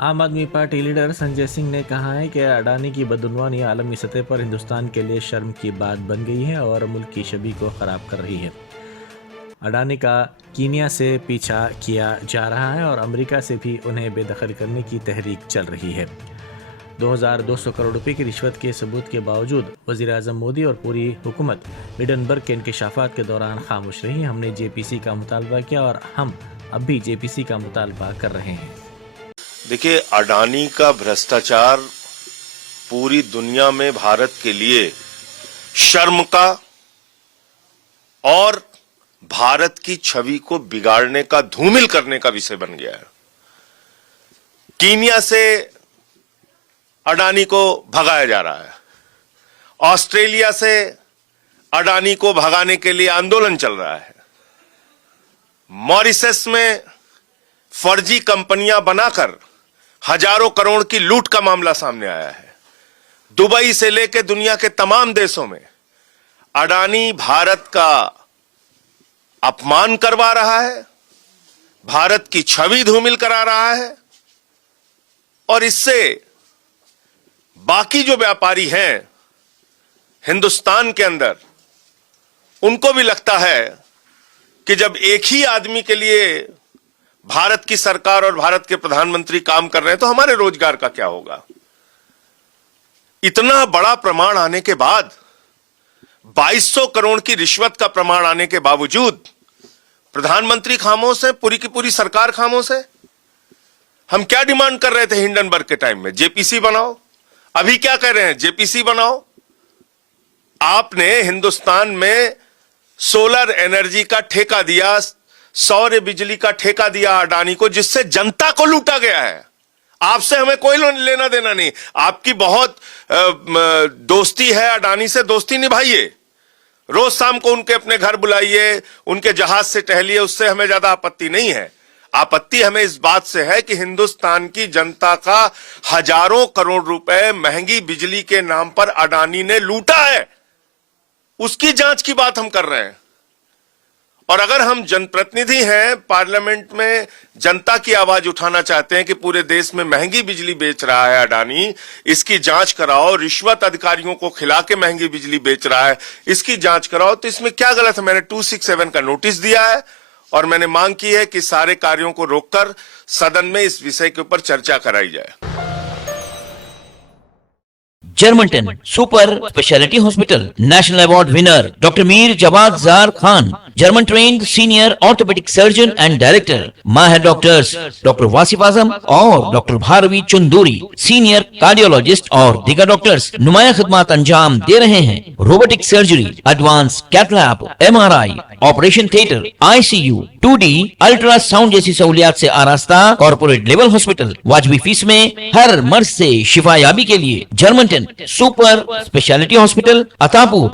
आम आदमी party leader Sanjay Singh ने कहा है कि अडानी की बदउनवानी आलमी सतह पर हिंदुस्तान के लिए शर्म की बात बन गई है और मुल्क की छवि को खराब कर रही है। अडानी का कीनिया से पीछा किया जा रहा है और अमेरिका से भी उन्हें बेदखल करने की तहरीक चल रही है। 2200 करोड़ रुपए की रिश्वत के सबूत के बावजूद वज़ीर आज़म मोदी और पूरी हुकूमत हिडनबर्ग के इंकशाफात के दौरान खामोश रही। हमने जेपीसी का मुतालबा किया और हम अब भी जेपीसी का मुतालबा कर रहे हैं। देखिए, अडानी का भ्रष्टाचार पूरी दुनिया में भारत के लिए शर्म का और भारत की छवि को बिगाड़ने का, धूमिल करने का विषय बन गया है। कीनिया से अडानी को भगाया जा रहा है, ऑस्ट्रेलिया से अडानी को भगाने के लिए आंदोलन चल रहा है, मॉरिशस में फर्जी कंपनियां बनाकर हजारों करोड़ की लूट का मामला सामने आया है। दुबई से लेकर दुनिया के तमाम देशों में अडानी भारत का अपमान करवा रहा है, भारत की छवि धूमिल करा रहा है और इससे बाकी जो व्यापारी हैं हिंदुस्तान के अंदर, उनको भी लगता है कि जब एक ही आदमी के लिए भारत की सरकार और भारत के प्रधानमंत्री काम कर रहे हैं तो हमारे रोजगार का क्या होगा। इतना बड़ा प्रमाण आने के बाद, 2200 करोड़ की रिश्वत का प्रमाण आने के बावजूद प्रधानमंत्री खामोश है, पूरी की पूरी सरकार खामोश है। हम क्या डिमांड कर रहे थे हिंडनबर्ग के टाइम में? जेपीसी बनाओ। अभी क्या कह रहे हैं? जेपीसी बनाओ। आपने हिंदुस्तान में सोलर एनर्जी का ठेका दिया, सौर बिजली का ठेका दिया अडानी को, जिससे जनता को लूटा गया है। आपसे हमें कोई लेना देना नहीं। आपकी बहुत दोस्ती है अडानी से, दोस्ती निभाइए, रोज शाम को उनके अपने घर बुलाइए, उनके जहाज से टहलिए, उससे हमें ज्यादा आपत्ति नहीं है। आपत्ति हमें इस बात से है कि हिंदुस्तान की जनता का हजारों करोड़ रुपए महंगी बिजली के नाम पर अडानी ने लूटा है, उसकी जांच की बात हम कर रहे हैं। और अगर हम जनप्रतिनिधि हैं, पार्लियामेंट में जनता की आवाज उठाना चाहते हैं कि पूरे देश में महंगी बिजली बेच रहा है अडानी, इसकी जांच कराओ, रिश्वत अधिकारियों को खिला के महंगी बिजली बेच रहा है, इसकी जांच कराओ, तो इसमें क्या गलत है? मैंने 267 का नोटिस दिया है और मैंने मांग की है कि सारे कार्यों को रोककर सदन में इस विषय के ऊपर चर्चा कराई जाए। Germanten super speciality hospital national award winner doctor Mir Jawad Zar Khan, German trained senior orthopaedic surgeon and director, माहिर डॉक्टर्स डॉक्टर वासिफ आजम और doctor Bharavi Chanduri, senior cardiologist और दीगर डॉक्टर्स नुमाया खिदमत अंजाम दे रहे हैं। Robotic surgery, advance cath lab, MRI, operation theatre, ICU, 2D ultrasound जैसी सहूलियात से आरास्ता कॉर्पोरेट लेवल हॉस्पिटल। वाजबी फीस में हर मर्ज से शिफायाबी के लिए Germanton super speciality hospital, Attapur.